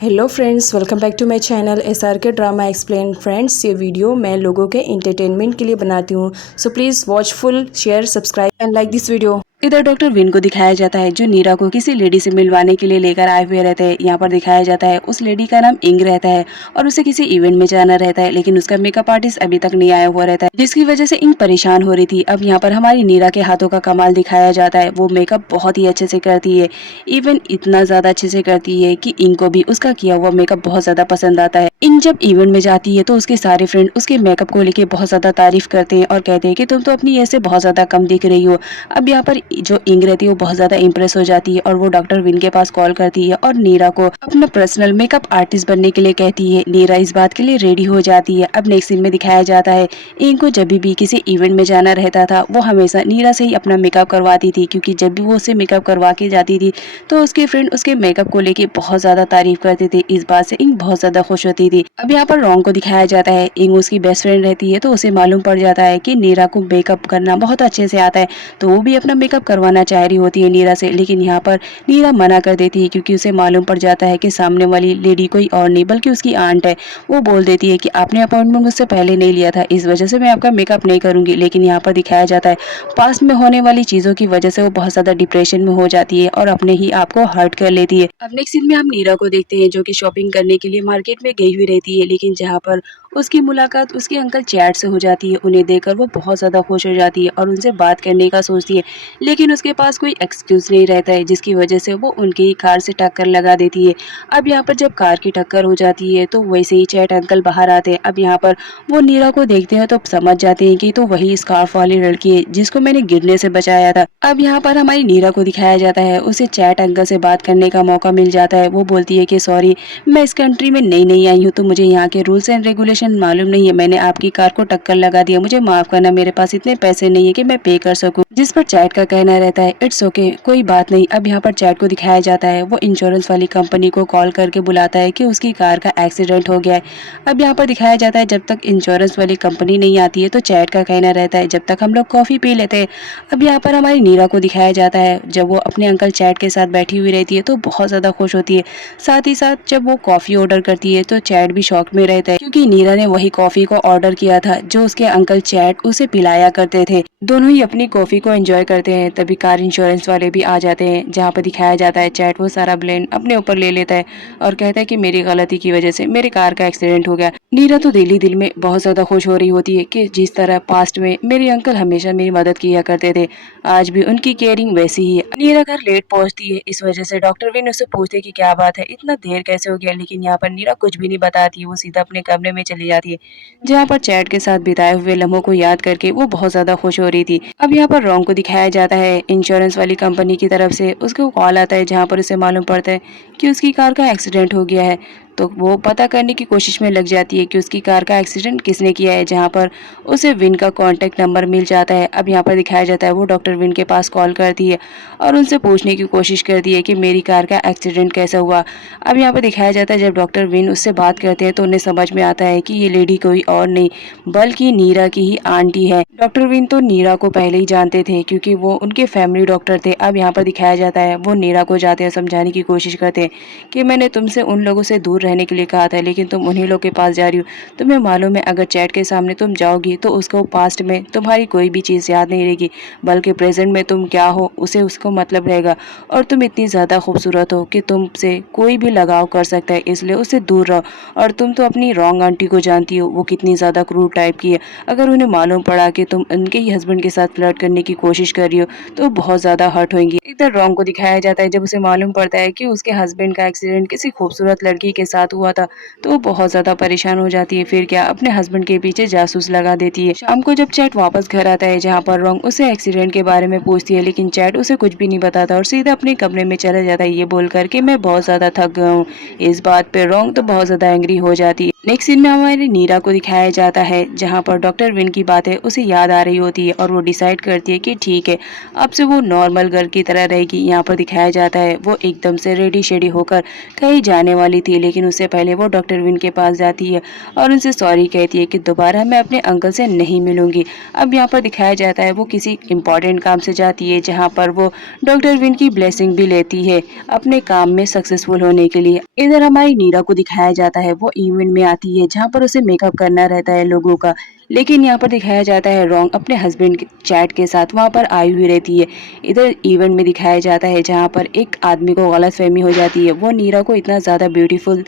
Hello friends, welcome back to my channel SRK drama explain. Friends, ये video मैं लोगों के एंटरटेनमेंट के लिए बनाती हूँ, so please watch full, share, subscribe and like this video. इधर डॉक्टर विन को दिखाया जाता है जो नीरा को किसी लेडी से मिलवाने के लिए लेकर आए हुए रहते हैं। यहाँ पर दिखाया जाता है उस लेडी का नाम इंग रहता है और उसे किसी इवेंट में जाना रहता है, लेकिन उसका मेकअप आर्टिस्ट अभी तक नहीं आया हुआ रहता है, जिसकी वजह से इंग परेशान हो रही थी। अब यहाँ पर हमारी नीरा के हाथों का कमाल दिखाया जाता है। वो मेकअप बहुत ही अच्छे से करती है, इवन इतना ज्यादा अच्छे से करती है कि इंग को भी उसका किया हुआ मेकअप बहुत ज्यादा पसंद आता है। इंग जब इवेंट में जाती है तो उसके सारे फ्रेंड उसके मेकअप को लेके बहुत ज्यादा तारीफ करते हैं और कहते हैं कि तुम तो अपनी ऐसे बहुत ज्यादा कम दिख रही हो। अब यहाँ पर जो इंग रहती है वो बहुत ज्यादा इंप्रेस हो जाती है और वो डॉक्टर विन के पास कॉल करती है और नीरा को अपना पर्सनल मेकअप आर्टिस्ट बनने के लिए कहती है। नीरा इस बात के लिए रेडी हो जाती है। अब नेक्स्ट सीन में दिखाया जाता है इंग को जब भी किसी इवेंट में जाना रहता था वो हमेशा नीरा से ही अपना मेकअप करवाती थी, क्योंकि जब भी वो उससे मेकअप करवा के जाती थी तो उसके फ्रेंड उसके मेकअप को लेके बहुत ज्यादा तारीफ करते थे। इस बात से इंग बहुत ज्यादा खुश होती थी। अब यहाँ पर रोंग को दिखाया जाता है। इंग उसकी बेस्ट फ्रेंड रहती है तो उसे मालूम पड़ जाता है कि नीरा को मेकअप करना बहुत अच्छे से आता है, तो वो भी अपना मेकअप करवाना चाह रही होती है नीरा से, लेकिन यहाँ पर नीरा मना कर देती है क्योंकि उसे मालूम पड़ जाता है कि सामने वाली लेडी कोई और नहीं बल्कि उसकी आंट है। वो बोल देती है कि आपने अपॉइंटमेंट मुझसे पहले नहीं लिया था, इस वजह से मैं आपका मेकअप नहीं करूंगी। लेकिन यहाँ पर दिखाया जाता है पास्ट में होने वाली चीजों की वजह से वो बहुत ज्यादा डिप्रेशन में हो जाती है और अपने ही आप को हर्ट कर लेती है। अब नेक्स्ट सीन में हम नीरा को देखते हैं जो कि शॉपिंग करने के लिए मार्केट में गई हुई रहती है, लेकिन जहाँ पर उसकी मुलाकात उसके अंकल चैट से हो जाती है। उन्हें देखकर वो बहुत ज्यादा खुश हो जाती है और उनसे बात करने का सोचती है, लेकिन उसके पास कोई एक्सक्यूज नहीं रहता है, जिसकी वजह से वो उनकी ही कार से टक्कर लगा देती है। अब यहाँ पर जब कार की टक्कर हो जाती है तो वैसे ही चैट अंकल बाहर आते हैं। अब यहाँ पर वो नीरा को देखते हैं तो समझ जाते हैं कि तो वही स्कार्फ वाली लड़की है जिसको मैंने गिरने से बचाया था। अब यहाँ पर हमारी नीरा को दिखाया जाता है, उसे चैट अंकल से बात करने का मौका मिल जाता है। वो बोलती है कि सॉरी, मैं इस कंट्री में नई नई आई हूँ तो मुझे यहाँ के रूल्स एंड रेगुलेशन मालूम नहीं है, मैंने आपकी कार को टक्कर लगा दिया, मुझे माफ करना, मेरे पास इतने पैसे नहीं है कि मैं पे कर सकूं। जिस पर चैट का कहना रहता है इट्स ओके, कोई बात नहीं। अब यहाँ पर चैट को दिखाया जाता है वो इंश्योरेंस वाली कंपनी को कॉल करके बुलाता है कि उसकी कार का एक्सीडेंट हो गया है। अब यहाँ पर दिखाया जाता है जब तक इंश्योरेंस वाली कंपनी नहीं आती है तो चैट का कहना रहता है जब तक हम लोग कॉफी पी लेते हैं। अब यहाँ पर हमारी नीरा को दिखाया जाता है जब वो अपने अंकल चैट के साथ बैठी हुई रहती है तो बहुत ज्यादा खुश होती है। साथ ही साथ जब वो कॉफी ऑर्डर करती है तो चैट भी शॉक में रहता है, क्योंकि नीरा ने वही कॉफी को ऑर्डर किया था जो उसके अंकल चैट उसे पिलाया करते थे। दोनों ही अपनी कॉफी को एंजॉय करते हैं। तभी कार इंश्योरेंस वाले भी आ जाते हैं, जहाँ पर दिखाया जाता है चैट वो सारा ब्लेम अपने ऊपर ले लेता है और कहता है कि मेरी गलती की वजह से मेरे कार का एक्सीडेंट हो गया। नीरा तो दिल ही दिल में बहुत ज्यादा खुश हो रही होती है कि जिस तरह पास्ट में मेरे अंकल हमेशा मेरी मदद किया करते थे, आज भी उनकी केयरिंग वैसी ही है। नीरा घर लेट पहुंचती है, इस वजह से डॉक्टर विन उससे पूछते हैं कि क्या बात है, इतना देर कैसे हो गया, लेकिन यहाँ पर नीरा कुछ भी नहीं बताती, वो सीधा अपने कमरे में चली जाती है, जहाँ पर चैट के साथ बिताए हुए लम्हों को याद करके वो बहुत ज्यादा खुश हो रही थी। अब यहाँ पर रोंग को दिखाया जाता है इंश्योरेंस वाली कंपनी की तरफ से उसको कॉल आता है, जहाँ पर उसे मालूम पड़ता है कि उसकी कार का एक्सीडेंट हो गया है। तो वो पता करने की कोशिश में लग जाती है कि उसकी कार का एक्सीडेंट किसने किया है, जहाँ पर उसे विन का कॉन्टैक्ट नंबर मिल जाता है। अब यहाँ पर दिखाया जाता है वो डॉक्टर विन के पास कॉल करती है और उनसे पूछने की कोशिश करती है कि मेरी कार का एक्सीडेंट कैसा हुआ। अब यहाँ पर दिखाया जाता है जब डॉक्टर विन उससे बात करते हैं तो उन्हें समझ में आता है कि ये लेडी कोई और नहीं बल्कि नीरा की ही आंटी है। डॉक्टर विन तो नीरा को पहले ही जानते थे क्योंकि वो उनके फैमिली डॉक्टर थे। अब यहाँ पर दिखाया जाता है वो नीरा को जाते हैं समझाने की कोशिश करते हैं कि मैंने तुमसे उन लोगों से दूर रहने के लिए कहा था, लेकिन तुम उन्हीं लोग के पास जा रही हो। तुम्हें मालूम है अगर चैट के सामने तुम जाओगी तो उसको पास्ट में तुम्हारी कोई भी चीज़ याद नहीं रहेगी, बल्कि प्रेजेंट में तुम क्या हो उसे उसको मतलब रहेगा। और तुम इतनी ज़्यादा खूबसूरत हो कि तुमसे कोई भी लगाव कर सकता है, इसलिए उससे दूर रहो। और तुम तो अपनी रॉन्ग आंटी को जानती हो, वो कितनी ज़्यादा क्रूर टाइप की है। अगर उन्हें मालूम पड़ा कि तुम उनके ही हस्बैंड के साथ फ्लर्ट करने की कोशिश कर रही हो तो बहुत ज़्यादा हर्ट होंगी। इधर रॉन्ग को दिखाया जाता है जब उसे मालूम पड़ता है कि उसके हस्बैंड का एक्सीडेंट किसी खूबसूरत लड़की के साथ हुआ था तो वो बहुत ज्यादा परेशान हो जाती है। फिर क्या अपने हस्बैंड के पीछे जासूस लगा देती है। शाम को जब चैट वापस घर आता है, जहाँ पर रॉन्ग उसे एक्सीडेंट के बारे में पूछती है, लेकिन चैट उसे कुछ भी नहीं बताता और सीधा अपने कमरे में चला जाता है ये बोल करके मैं बहुत ज्यादा थक गया हूँ। इस बात पे रॉन्ग तो बहुत ज्यादा एंग्री हो जाती है। नेक्स्ट सीन में हमारे नीरा को दिखाया जाता है, जहाँ पर डॉक्टर विन की बातें उसे याद आ रही होती है और वो डिसाइड करती है कि ठीक है अब से वो नॉर्मल गर्ल की तरह रहेगी। यहाँ पर दिखाया जाता है वो एकदम से रेडी शेडी होकर कहीं जाने वाली थी, लेकिन लेकिन उससे पहले वो डॉक्टर विन के पास जाती है और उनसे सॉरी कहती है कि दोबारा मैं अपने अंकल से नहीं मिलूंगी। अब यहाँ पर दिखाया जाता है वो किसी इम्पोर्टेंट काम से जाती है जहाँ पर वो डॉक्टर विन की ब्लेसिंग भी लेती है अपने काम में सक्सेसफुल होने के लिए। इधर हमारी नीरा को दिखाया जाता है वो इवेंट में आती है जहाँ पर उसे मेकअप करना रहता है लोगों का, लेकिन यहाँ पर दिखाया जाता है रॉन्ग अपने हस्बैंड के चैट के साथ वहाँ पर आई हुई रहती है। इधर इवेंट में दिखाया जाता है जहाँ पर एक आदमी को गलतफहमी हो जाती है, वो नीरा को इतना ज़्यादा ब्यूटीफुल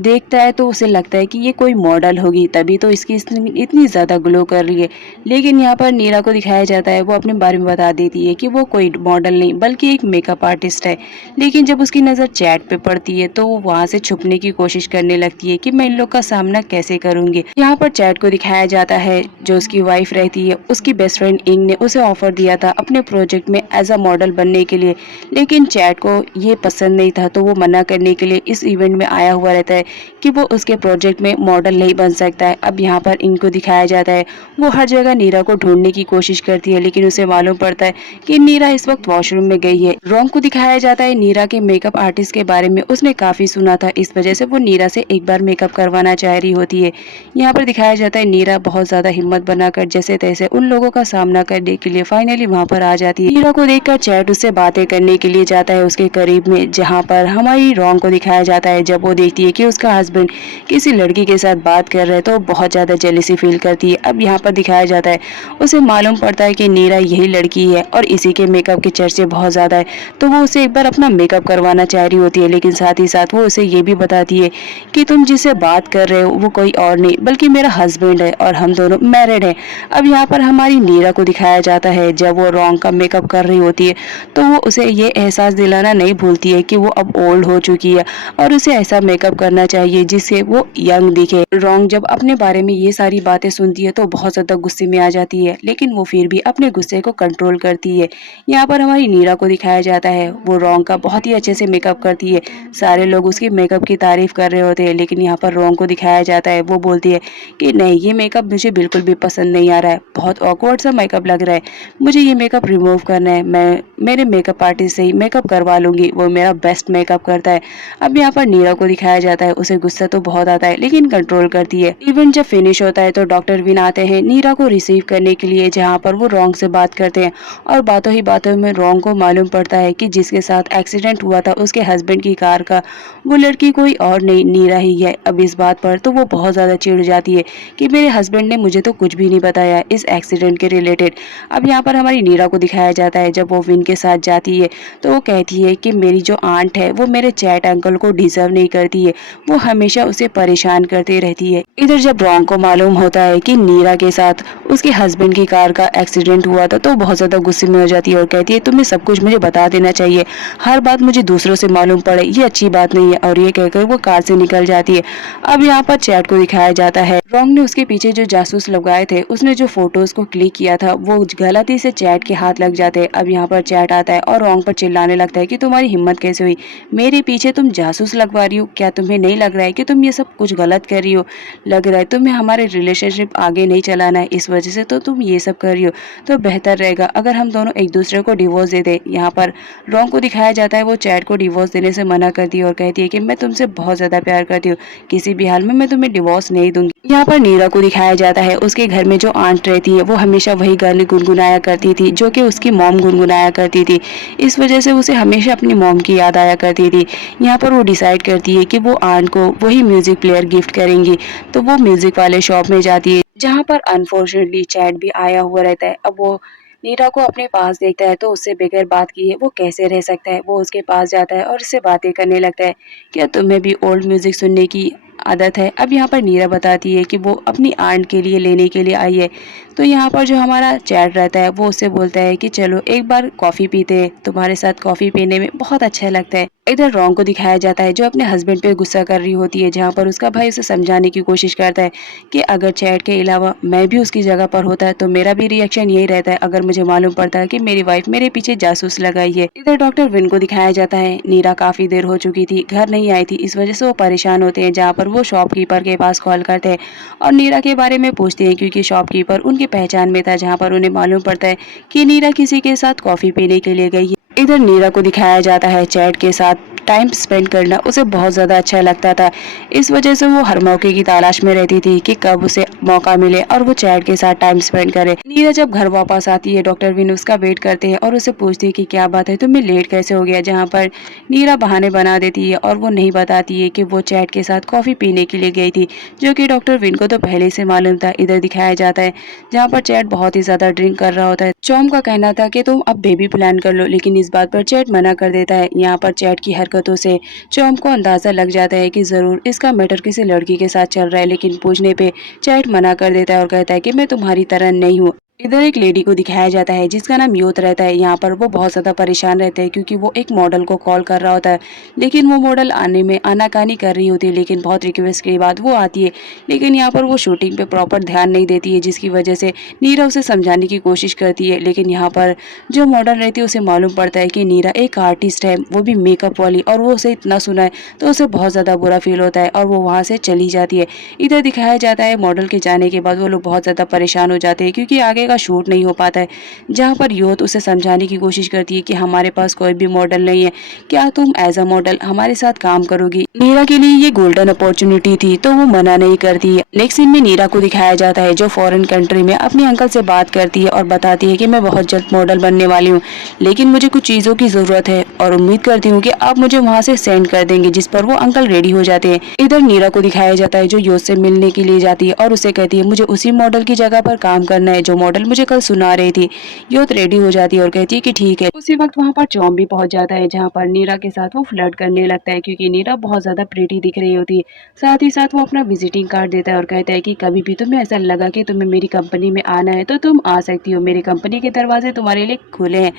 देखता है तो उसे लगता है कि ये कोई मॉडल होगी तभी तो इसकी इतनी ज़्यादा ग्लो कर रही है। लेकिन यहाँ पर नीरा को दिखाया जाता है वो अपने बारे में बता देती है कि वो कोई मॉडल नहीं बल्कि एक मेकअप आर्टिस्ट है। लेकिन जब उसकी नज़र चैट पे पड़ती है तो वो वहाँ से छुपने की कोशिश करने लगती है कि मैं इन लोग का सामना कैसे करूँगी। यहाँ पर चैट को दिखाया जाता है जो उसकी वाइफ रहती है, उसकी बेस्ट फ्रेंड इंग ने उसे ऑफर दिया था अपने प्रोजेक्ट में एज अ मॉडल बनने के लिए, लेकिन चैट को ये पसंद नहीं था तो वो मना करने के लिए इस इवेंट में आया हुआ रहता है कि वो उसके प्रोजेक्ट में मॉडल नहीं बन सकता है। अब यहाँ पर इनको दिखाया जाता है वो हर जगह नीरा को ढूंढने की कोशिश करती है, लेकिन उसे मालूम पड़ता है कि नीरा इस वक्त वॉशरूम में गई है। रॉन्ग को दिखाया जाता है नीरा के मेकअप आर्टिस्ट के बारे में उसने काफी सुना था, इस वजह से वो नीरा से एक बार मेकअप करवाना चाह रही होती है। यहाँ पर दिखाया जाता है नीरा बहुत ज्यादा हिम्मत बनाकर जैसे तैसे उन लोगों का सामना करने के लिए फाइनली वहाँ पर आ जाती है। नीरा को देखकर चैट उससे बातें करने के लिए जाता है उसके करीब में, जहाँ पर हमारी रॉन्ग को दिखाया जाता है जब वो देखती है कि उसका हस्बैंड किसी लड़की के साथ बात कर रहे हैं तो बहुत ज्यादा जेलसी फील करती है। अब यहाँ पर दिखाया जाता है उसे मालूम पड़ता है कि नीरा यही लड़की है और इसी के मेकअप के चर्चे बहुत ज्यादा है, तो वो उसे एक बार अपना मेकअप करवाना चाह रही होती है। लेकिन साथ ही साथ वो उसे ये भी बताती है कि तुम जिससे बात कर रहे हो वो कोई और नहीं बल्कि मेरा हस्बैंड है और हम दोनों मैरिड हैं। अब यहाँ पर हमारी नीरा को दिखाया जाता है जब वो रॉन्ग का मेकअप कर रही होती है तो वो उसे ये एहसास दिलाना नहीं भूलती है कि वो अब ओल्ड हो चुकी है और उसे ऐसा मेकअप करना चाहिए जिससे वो यंग दिखे। रॉन्ग जब अपने बारे में ये सारी बातें सुनती है तो बहुत ज्यादा गुस्से में आ जाती है, लेकिन वो फिर भी अपने गुस्से को कंट्रोल करती है। यहाँ पर हमारी नीरा को दिखाया जाता है वो रॉन्ग का बहुत ही अच्छे से मेकअप करती है, सारे लोग उसके मेकअप की तारीफ कर रहे होते हैं। लेकिन यहाँ पर रॉन्ग को दिखाया जाता है वो बोलती है कि नहीं ये मेकअप मुझे बिल्कुल भी पसंद नहीं आ रहा है, बहुत ऑकवर्ड सा मेकअप लग रहा है, मुझे ये मेकअप रिमूव करना है, मैं मेरे मेकअप आर्टिस्ट से ही मेकअप करवा लूंगी, वो मेरा बेस्ट मेकअप करता है। अब यहाँ पर नीरा को दिखाया जाता है उसे गुस्सा तो बहुत आता है लेकिन कंट्रोल करती है। इवेंट जब फिनिश होता है तो डॉक्टर विन आते हैं नीरा को रिसीव करने के लिए, जहाँ पर वो रॉन्ग से बात करते हैं और बातों ही बातों में रॉन्ग को मालूम पड़ता है कि जिसके साथ एक्सीडेंट हुआ था उसके हस्बैंड की कार का वो लड़की कोई और नहीं नीरा ही है। अब इस बात पर तो वो बहुत ज्यादा चिढ़ जाती है कि मेरे हस्बैंड ने मुझे तो कुछ भी नहीं बताया इस एक्सीडेंट के रिलेटेड। अब यहाँ पर हमारी नीरा को दिखाया जाता है जब वो विन के साथ जाती है तो वो कहती है कि मेरी जो आंट है वो मेरे चैट अंकल को डिजर्व नहीं करती है, वो हमेशा उसे परेशान करती रहती है। इधर जब रॉन्ग को मालूम होता है कि नीरा के साथ उसके हस्बैंड की कार का एक्सीडेंट हुआ था तो बहुत ज्यादा गुस्से में हो जाती है और कहती है तुम्हें सब कुछ मुझे बता देना चाहिए, हर बात मुझे दूसरों से मालूम पड़े ये अच्छी बात नहीं है, और ये कहकर वो कार से निकल जाती है। अब यहाँ पर चैट को दिखाया जाता है रॉन्ग ने उसके पीछे जो जासूस लगाए थे उसने जो फोटोज को क्लिक किया था वो गलती से चैट के हाथ लग जाते हैं। अब यहाँ पर चैट आता है और रॉन्ग पर चिल्लाने लगता है कि तुम्हारी हिम्मत कैसे हुई, मेरे पीछे तुम जासूस लगवा रही हो, क्या तुम्हें नहीं लग रहा है कि तुम ये सब कुछ गलत कर रही हो, लग रहा है तुम्हें हमारे रिलेशनशिप आगे नहीं चलाना है इस वजह से तो तुम ये सब कर रही हो, तो बेहतर रहेगा अगर हम दोनों एक दूसरे को डिवोर्स दे दे। यहाँ पर रॉन्ग को दिखाया जाता है वो चैट को डिवोर्स देने से मना करती है और कहती है कि मैं तुमसे बहुत ज्यादा प्यार करती हूँ, किसी भी हाल में मैं तुम्हें डिवोर्स नहीं दूंगी। यहाँ पर नीरा को दिखाया जाता है उसके घर में जो आंट रहती है वो हमेशा वही गाने गुनगुनाया करती थी जो कि उसकी मॉम गुनगुनाया करती थी, इस वजह से उसे हमेशा अपनी मॉम की याद आया करती थी। यहाँ पर वो डिसाइड करती है कि वो आंट को वही म्यूजिक प्लेयर गिफ्ट करेंगी, तो वो म्यूजिक वाले शॉप में जाती है जहाँ पर अनफॉर्चुनेटली चैट भी आया हुआ रहता है। अब वो नीरा को अपने पास देखता है तो उससे बगैर बात किए वो कैसे रह सकता है, वो उसके पास जाता है और उससे बातें करने लगता है, क्या तुम्हें भी ओल्ड म्यूजिक सुनने की आदत है। अब यहाँ पर नीरा बताती है कि वो अपनी आंट के लिए लेने के लिए आई है, तो यहाँ पर जो हमारा चैट रहता है वो उससे बोलता है कि चलो एक बार कॉफ़ी पीते हैं, तुम्हारे साथ कॉफ़ी पीने में बहुत अच्छा लगता है। इधर रॉन्ग को दिखाया जाता है जो अपने हस्बैंड पे गुस्सा कर रही होती है, जहाँ पर उसका भाई उसे समझाने की कोशिश करता है कि अगर चैट के अलावा मैं भी उसकी जगह पर होता है तो मेरा भी रिएक्शन यही रहता है अगर मुझे मालूम पड़ता है कि मेरी वाइफ मेरे पीछे जासूस लगाई है। इधर डॉक्टर विन को दिखाया जाता है नीरा काफी देर हो चुकी थी, घर नहीं आई थी, इस वजह से वो परेशान होते हैं, जहाँ पर वो शॉपकीपर के पास कॉल करते हैं और नीरा के बारे में पूछते हैं क्योंकि शॉपकीपर उनकी पहचान में था, जहाँ पर उन्हें मालूम पड़ता है कि नीरा किसी के साथ कॉफी पीने के लिए गई है। इधर नीरा को दिखाया जाता है चैट के साथ टाइम स्पेंड करना उसे बहुत ज़्यादा अच्छा लगता था। इस वजह से वो हर मौके की तलाश में रहती थी कि कब उसे मौका मिले और वो चैट के साथ टाइम स्पेंड करे। नीरा जब घर वापस आती है, डॉक्टर विन उसका वेट करते हैं और उसे पूछती है कि क्या बात है, तुम्हें लेट कैसे हो गया, जहाँ पर नीरा बहाने बना देती है और वो नहीं बताती है कि वो चैट के साथ कॉफ़ी पीने के लिए गई थी, जो कि डॉक्टर विन को तो पहले से मालूम था। इधर दिखाया जाता है जहाँ पर चैट बहुत ही ज़्यादा ड्रिंक कर रहा होता है। चॉम का कहना था कि तुम अब बेबी प्लान कर लो, लेकिन इस बात पर चैट मना कर देता है। यहाँ पर चैट की हरकतों से चॉम को अंदाज़ा लग जाता है कि ज़रूर इसका मैटर किसी लड़की के साथ चल रहा है, लेकिन पूछने पे चैट मना कर देता है और कहता है कि मैं तुम्हारी तरह नहीं हूँ। इधर एक लेडी को दिखाया जाता है जिसका नाम योत रहता है। यहाँ पर वो बहुत ज़्यादा परेशान रहते हैं क्योंकि वो एक मॉडल को कॉल कर रहा होता है, लेकिन वो मॉडल आने में आनाकानी कर रही होती है, लेकिन बहुत रिक्वेस्ट के बाद वो आती है। लेकिन यहाँ पर वो शूटिंग पे प्रॉपर ध्यान नहीं देती है, जिसकी वजह से नीरा उसे समझाने की कोशिश करती है। लेकिन यहाँ पर जो मॉडल रहती है उसे मालूम पड़ता है कि नीरा एक आर्टिस्ट है, वो भी मेकअप वाली, और वो उसे इतना सुना है तो उसे बहुत ज़्यादा बुरा फील होता है और वो वहाँ से चली जाती है। इधर दिखाया जाता है मॉडल के जाने के बाद वो लोग बहुत ज़्यादा परेशान हो जाते हैं क्योंकि आगे का शूट नहीं हो पाता है। जहाँ पर योत उसे समझाने की कोशिश करती है कि हमारे पास कोई भी मॉडल नहीं है, क्या तुम एज अ मॉडल हमारे साथ काम करोगी। नीरा के लिए ये गोल्डन अपॉर्चुनिटी थी तो वो मना नहीं करती है। नेक्स्ट सीन में नीरा को दिखाया जाता है जो फॉरेन कंट्री में अपने अंकल से बात करती है और बताती है कि मैं बहुत जल्द मॉडल बनने वाली हूँ, लेकिन मुझे कुछ चीज़ों की ज़रूरत है और उम्मीद करती हूँ कि आप मुझे वहाँ से सेंड कर देंगे, जिस पर वो अंकल रेडी हो जाते हैं। इधर नीरा को दिखाया जाता है जो योत से मिलने के लिए जाती है और उसे कहती है मुझे उसी मॉडल की जगह पर काम करना है जो मॉडल मुझे कल सुना रही थी। योत रेडी हो जाती है और कहती है कि ठीक है। उसी वक्त वहाँ पर चॉम भी पहुंच जाता है जहाँ पर नीरा के साथ वो फ्लर्ट करने लगता है क्योंकि नीरा बहुत ज्यादा प्रीटी दिख रही होती है। साथ ही साथ वो अपना विजिटिंग कार्ड देता है और कहता है कि कभी भी तुम्हें ऐसा लगा कि तुम्हें मेरी कंपनी में आना है तो तुम आ सकती हो, मेरी कंपनी के दरवाजे तुम्हारे लिए खुले हैं।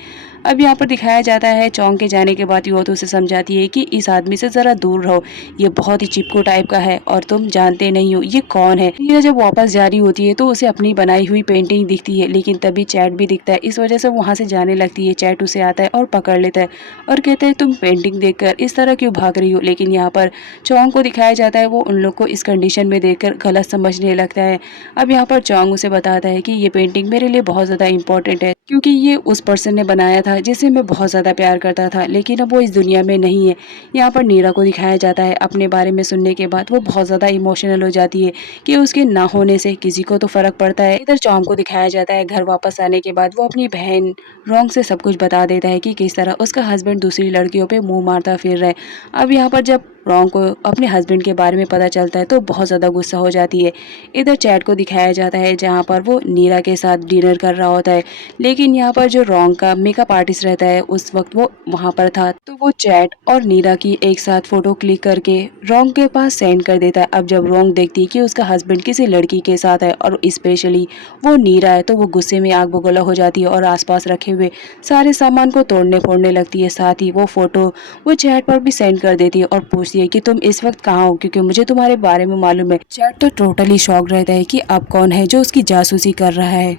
अब यहाँ पर दिखाया जाता है चौंक के जाने के बाद योत उसे समझाती है कि इस आदमी से जरा दूर रहो, ये बहुत ही चिपको टाइप का है और तुम जानते नहीं हो ये कौन है। नीरा जब वापस जा रही होती है तो उसे अपनी बनाई हुई पेंटिंग दिखती है, लेकिन तभी चैट भी दिखता है। इस वजह से वहाँ से जाने लगती है। चैट उसे आता है और पकड़ लेता है और कहते हैं तुम पेंटिंग देखकर इस तरह क्यों भाग रही हो। लेकिन यहाँ पर चौंग को दिखाया जाता है वो उन लोग को इस कंडीशन में देखकर गलत समझने लगता है। अब यहाँ पर चौंग उसे बताता है कि ये पेंटिंग मेरे लिए बहुत ज़्यादा इंपॉर्टेंट है क्योंकि ये उस पर्सन ने बनाया था जिसे मैं बहुत ज़्यादा प्यार करता था, लेकिन अब वो इस दुनिया में नहीं है। यहाँ पर नीरा को दिखाया जाता है अपने बारे में सुनने के बाद वो बहुत ज़्यादा इमोशनल हो जाती है कि उसके ना होने से किसी को तो फ़र्क पड़ता है। इधर चौंग को दिखाया जाता है घर वापस आने के बाद वो अपनी बहन रॉन्ग से सब कुछ बता देता है कि किस तरह उसका हस्बैंड दूसरी लड़कियों पे मुंह मारता फिर रहा है। अब यहाँ पर जब रॉन्ग को अपने हस्बैंड के बारे में पता चलता है तो बहुत ज़्यादा गुस्सा हो जाती है। इधर चैट को दिखाया जाता है जहाँ पर वो नीरा के साथ डिनर कर रहा होता है, लेकिन यहाँ पर जो रॉन्ग का मेकअप आर्टिस्ट रहता है उस वक्त वो वहाँ पर था, तो वो चैट और नीरा की एक साथ फोटो क्लिक करके रॉन्ग के पास सेंड कर देता है। अब जब रॉन्ग देखती है कि उसका हस्बैंड किसी लड़की के साथ है और स्पेशली वो नीरा है, तो वो गुस्से में आग बगोला हो जाती है और आसपास रखे हुए सारे सामान को तोड़ने फोड़ने लगती है। साथ ही वो फोटो वो चैट पर भी सेंड कर देती है और पूछती है कि तुम इस वक्त कहाँ हो, क्योंकि मुझे तुम्हारे बारे में मालूम है। चैट तो टोटली शॉक रहता है कि अब कौन है जो उसकी जासूसी कर रहा है।